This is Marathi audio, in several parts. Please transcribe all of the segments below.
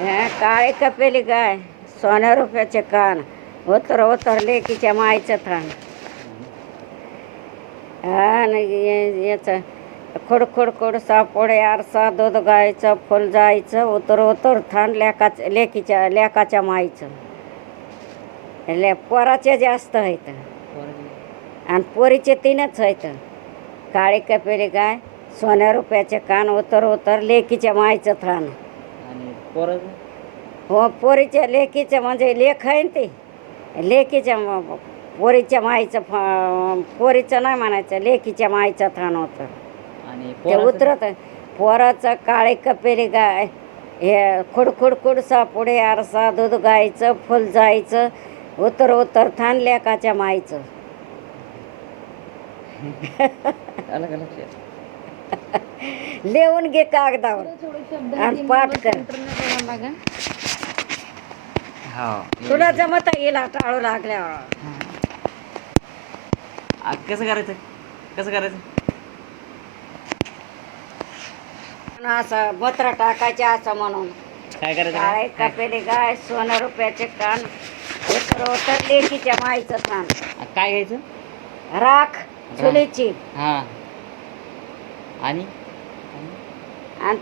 काळे कपेली गाय सोन्या रुपयाचे कान उतर उतर लेकीच्या मायचं थान. याचं खोड खोड खोड सापोडे आरसा दूध गायचं फुल जायचं उतर उतर थान लेकीच्या लेकाच्या माईचं. पोराचे जास्त आहेत आणि पोरीचे 3च आहेत. काळे कपेली गाय सोन्या रुपयाचे कान उतर उतर लेकीच्या मायचं थान. हो पोरीच्या लेकीचं म्हणजे लेख आहे ते लेकीच्या पोरीच्या माईचं पोरीचं नाही म्हणायचं लेकीच्या माईचं थान होतं ते उतरत. पोराचं काळे कपेली गाय हे खुडखुड खुडसा पुढे आरसा दूध गायचं फुल जायचं उतर उतर थान लेकाच्या माईचं. लिहून घे कागदावर आणि पाठ कर. तुला जमत येईल टाळू लागल्यावर. कसं करायचं कसं करायचं असं बत्र टाकायचे असं म्हणून. काय करायचं काळे कपेली गाय सोन्या रुपयाचे कान उतर उतर लेकीच्या माईचं थान. काय घ्यायचं राख चुलीची हा आणि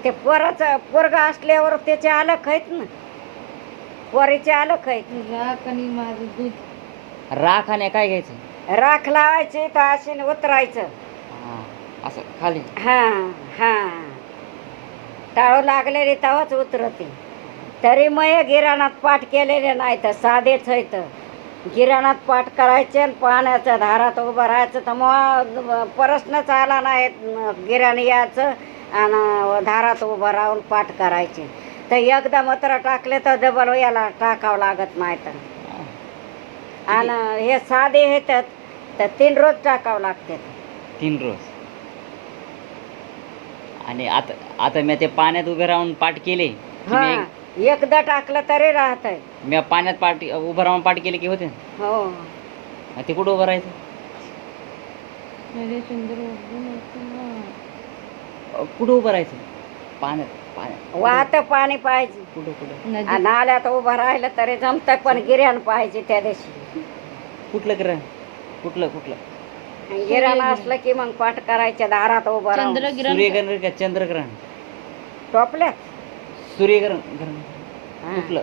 ते पोराचं पोरगा असल्यावर त्याचे अलग आहेत ना पोरीचे अलग आहेत. राख आणि माझं दूध. राख आणि काय घ्यायचं राख लावायची तर असे उतरायचं असं खाली. हा हा टाळू लागलेली तेव्हाच उतरते. तरी मग गिराणात पाठ केलेले नाही तर साधेच आहेत. गिराणात पाठ करायचे आणि पाण्याच्या धारात उभं राहायचं तर मग प्रश्नच आला नाही गिराण यायचं आणि धारात उभं राहून पाठ करायचे. तर एकदा मात्र टाकले तर डबल याला टाकावं लागत नाही. तर आणि हे साधे येतात तर 3 रोज टाकावं लागते. 3 रोज. आणि आता आता मी ते पाण्यात उभे राहून पाठ केले हा एकदा टाकलं तरी राहत आहे. मी पाण्यात पाठ उभं राहून पाठ केले की होते. हो ते कुठं उभं राहायचं कुठं उभं राहायचं पाण्यात पाण्यात वाहत पाणी पाहिजे. कुठं कुठं आणि नाल्यात उभं राहिलं तरी जमतं पण गिऱ्हाण पाहिजे त्या दिवशी. कुठलं ग्रहण कुठलं कुठलं गिऱ्हाण असलं की मग पाठ करायच्या दारात उभं राहून. सूर्यग्रहण का चंद्रग्रहण टोपल्या सूर्यग्रहण ग्रहण कुठलं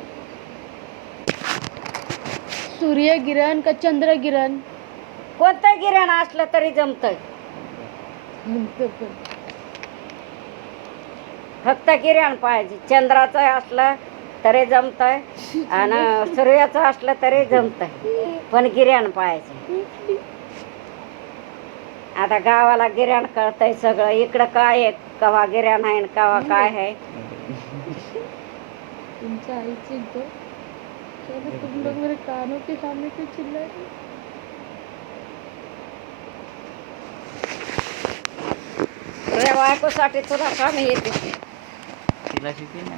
सूर्यगिरण का चंद्रगिरण. कोणतं गिऱ्हाण असलं तरी जमतंय. फक्त गिऱ्हाण पाहिजे. चंद्राचं असलं तरी जमतंय आणि सूर्याचं असलं तरी जमतंय पण गिऱ्हाण पाहिजे. आता गावाला गिऱ्हाण कळतंय सगळं. इकडं काय आहे कवा गिऱ्हाण आहे कवा काय आहे. तुमच्या आईचे तुम लोग मेरे कानों के सामने क्यों चिल्ला रहे. तुझ्या बायकोसाठी तुला काम येते. तिला शिकली ना.